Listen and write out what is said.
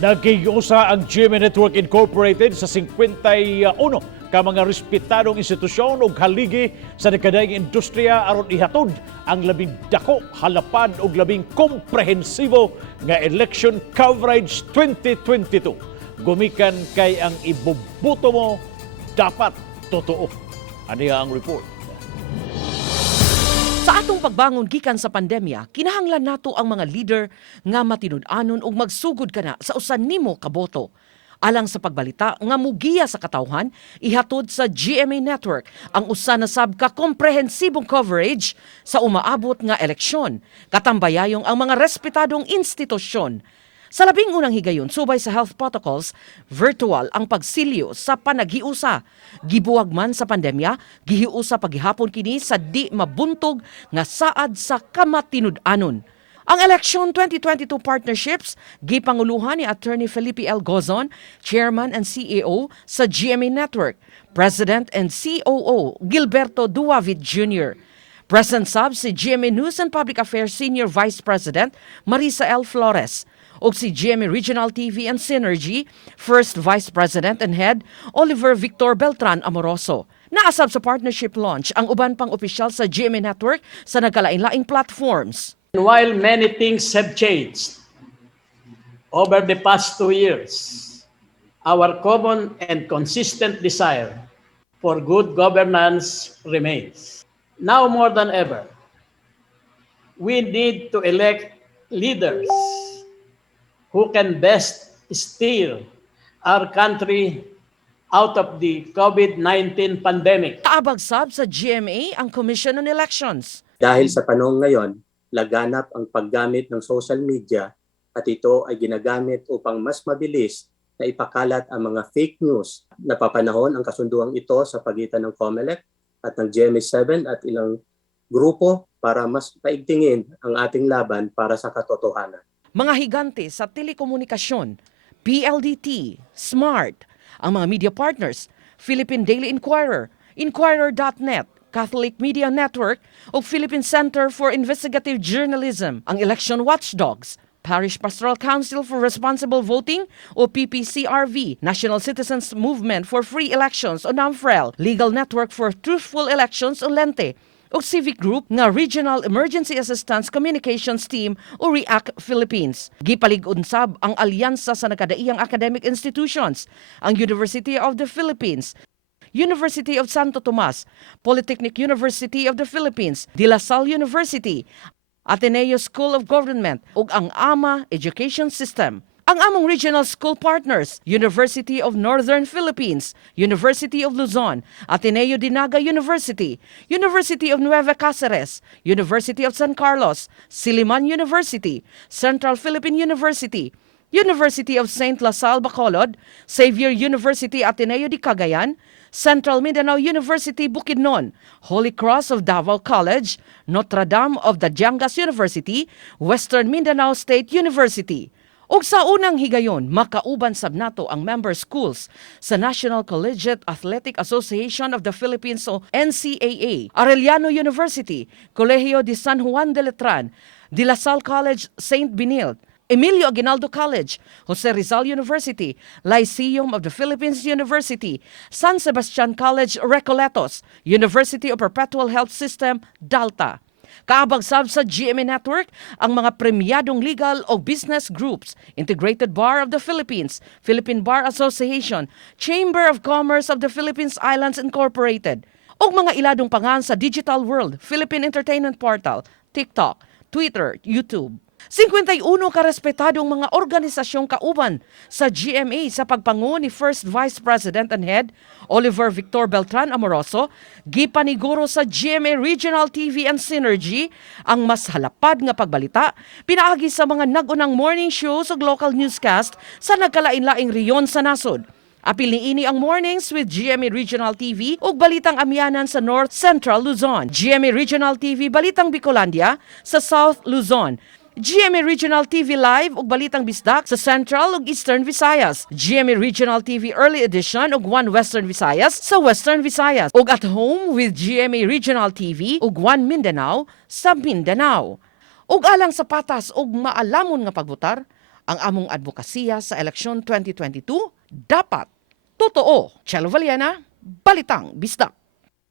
Nagkikiusa ang GMA Network Incorporated sa 51 ka mga respetadong institusyon ug haligi sa nakadayang industriya aron ihatud ang labing dako, halapad ug labing komprehensibo nga election coverage 2022. Gumikan kay ang ibubuto mo dapat totoo. Aniya ang report. Sa atong pagbangon gikan sa pandemya, kinahanglan nato ang mga leader nga matinud-anon ug magsugod kana sa usan nimo kaboto. Alang sa pagbalita nga mugiya sa katawhan, ihatod sa GMA Network ang usa na sab ka komprehensibong coverage sa umaabot nga eleksyon. Katambayayong ang mga respetadong institusyon. Sa labing unang higayon, subay sa health protocols, virtual ang pagsilyo sa panaghiusa. Gibuwag man sa pandemya, gihiusa paghihapon kini sa di mabuntog nga saad sa kamatinud-anon. Ang Eleksyon 2022 partnerships, gipanguluhan ni Attorney Felipe L. Gozon, Chairman and CEO sa GMA Network, President and COO Gilberto Duavit Jr., Present sub si GMA News and Public Affairs Senior Vice President Marisa L. Flores, o si GMA Regional TV and Synergy First Vice President and Head Oliver Victor Beltran Amoroso. Naasab sa partnership launch ang uban pang opisyal sa GMA Network sa nagkalain-laing platforms. While many things have changed over the past 2 years, our common and consistent desire for good governance remains. Now more than ever, we need to elect leaders who can best steer our country out of the COVID-19 pandemic. Kaabag sab sa GMA ang Commission on Elections. Dahil sa panahon ngayon, laganap ang paggamit ng social media at ito ay ginagamit upang mas mabilis na ipakalat ang mga fake news. Napapanahon ang kasunduang ito sa pagitan ng COMELEC at ng GMA7 at ilang grupo para mas paigtingin ang ating laban para sa katotohanan. Mga higante sa telekomunikasyon, PLDT, SMART, ang mga media partners, Philippine Daily Inquirer, Inquirer.net, Catholic Media Network o Philippine Center for Investigative Journalism, ang Election Watchdogs, Parish Pastoral Council for Responsible Voting o PPCRV, National Citizens Movement for Free Elections o NAMFREL, Legal Network for Truthful Elections o LENTE, o civic group nga Regional Emergency Assistance Communications Team o REACT Philippines. Gipalig-on sab ang alyansa sa nakadaiyang academic institutions, ang University of the Philippines, University of Santo Tomas, Polytechnic University of the Philippines, De La Salle University, Ateneo School of Government ug ang AMA Education System. Ang among regional school partners, University of Northern Philippines, University of Luzon, Ateneo de Naga University, University of Nueva Cáceres, University of San Carlos, Siliman University, Central Philippine University, University of St. La Salle Bacolod, Xavier University Ateneo de Cagayan, Central Mindanao University Bukidnon, Holy Cross of Davao College, Notre Dame of the Jangas University, Western Mindanao State University. Ug sa unang higayon, makauban sab nato ang member schools sa National Collegiate Athletic Association of the Philippines o NCAA, Arellano University, Colegio de San Juan de Letran, De La Salle College St. Benilde, Emilio Aguinaldo College, Jose Rizal University, Lyceum of the Philippines University, San Sebastian College Recoletos, University of Perpetual Health System, DALTA. Kaabag sab sa GMA Network ang mga premyadong legal o business groups, Integrated Bar of the Philippines, Philippine Bar Association, Chamber of Commerce of the Philippines Islands Incorporated, o mga iladong pangan sa digital world, Philippine Entertainment Portal, TikTok, Twitter, YouTube. 51 karespetadong mga organisasyong kauban sa GMA sa pagpangu ni First Vice President and Head Oliver Victor Beltran Amoroso, gipaniguro sa GMA Regional TV and Synergy ang mas halapad nga pagbalita, pinaagi sa mga nagunang morning shows ug local newscast sa nagkalain-laing riyon sa nasud. Apil niini ang Mornings with GMA Regional TV ug Balitang Amyanan sa North Central Luzon, GMA Regional TV Balitang Bicolandia sa South Luzon, GMA Regional TV Live ug Balitang Bisdak sa Central ug Eastern Visayas, GMA Regional TV Early Edition ug One Western Visayas sa Western Visayas, ug At Home with GMA Regional TV ug One Mindanao sa Mindanao. Ug alang sa patas ug maalamon nga pagbutar, Ang among advokasya sa eleksyon 2022 dapat totoo. Chelo Valiena, Balitang Bisdak.